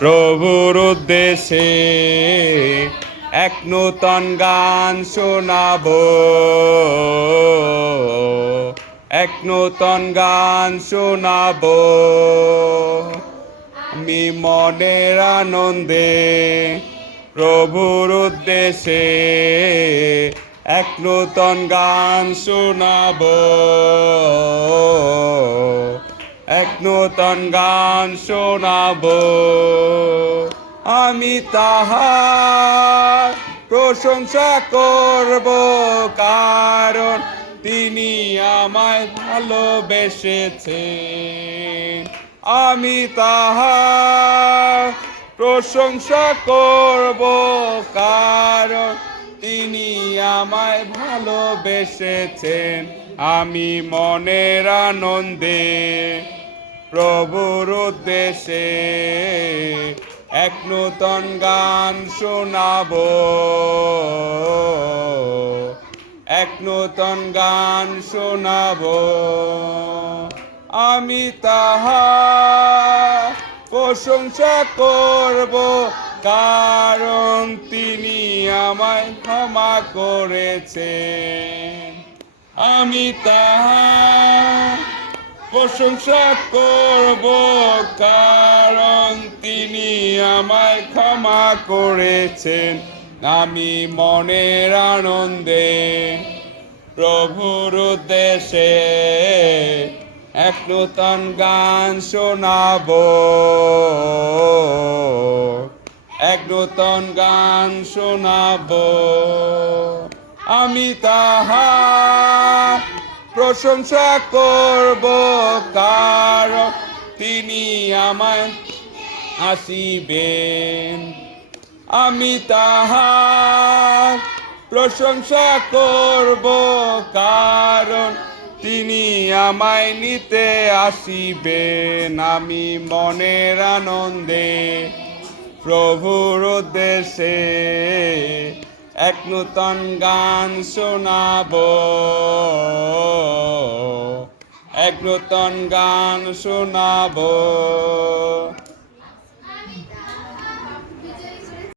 প্রভুর উদ্দেশ্যে এক নূতন গান শোনাবো, এক নূতন গান শোনাবো। আমি মনের আনন্দে প্রভুর উদ্দেশ্যে এক নূতন গান শোনাবো, এক নূতন গান শোনাবো। আমি তাহার প্রশংসা করব, কারণ তিনি আমায় ভালোবেসেছেন। আমি তাহার প্রশংসা করব, কারণ তিনি আমায় ভালোবেসেছেন। আমি মনের আনন্দে প্রভুর উদ্দেশ্যে এক নূতন গান শোনাবো, এক নূতন গান শোনাবো। আমি তাহার প্রশংসা করব, কারণ তিনি আমায় ক্ষমা করেছেন। আমি তাহার প্রশংসা করব, কারণ তিনি আমায় ক্ষমা করেছেন। আমি মনের আনন্দে প্রভুর উদ্দেশ্যে এক নূতন গান শোনাবো, এক নূতন গান শোনাবো। আমি তাহার প্রশংসা করব, কারণ তিনি আমায় আসিবেন। আমি তাহার প্রশংসা করব, কারণ তিনি আমায় নিতে আসিবেন। আমি মনের আনন্দে প্রভুর উদ্দেশ্যে এক নূতন গান শোনাবো, এক নূতন গান শোনাবো।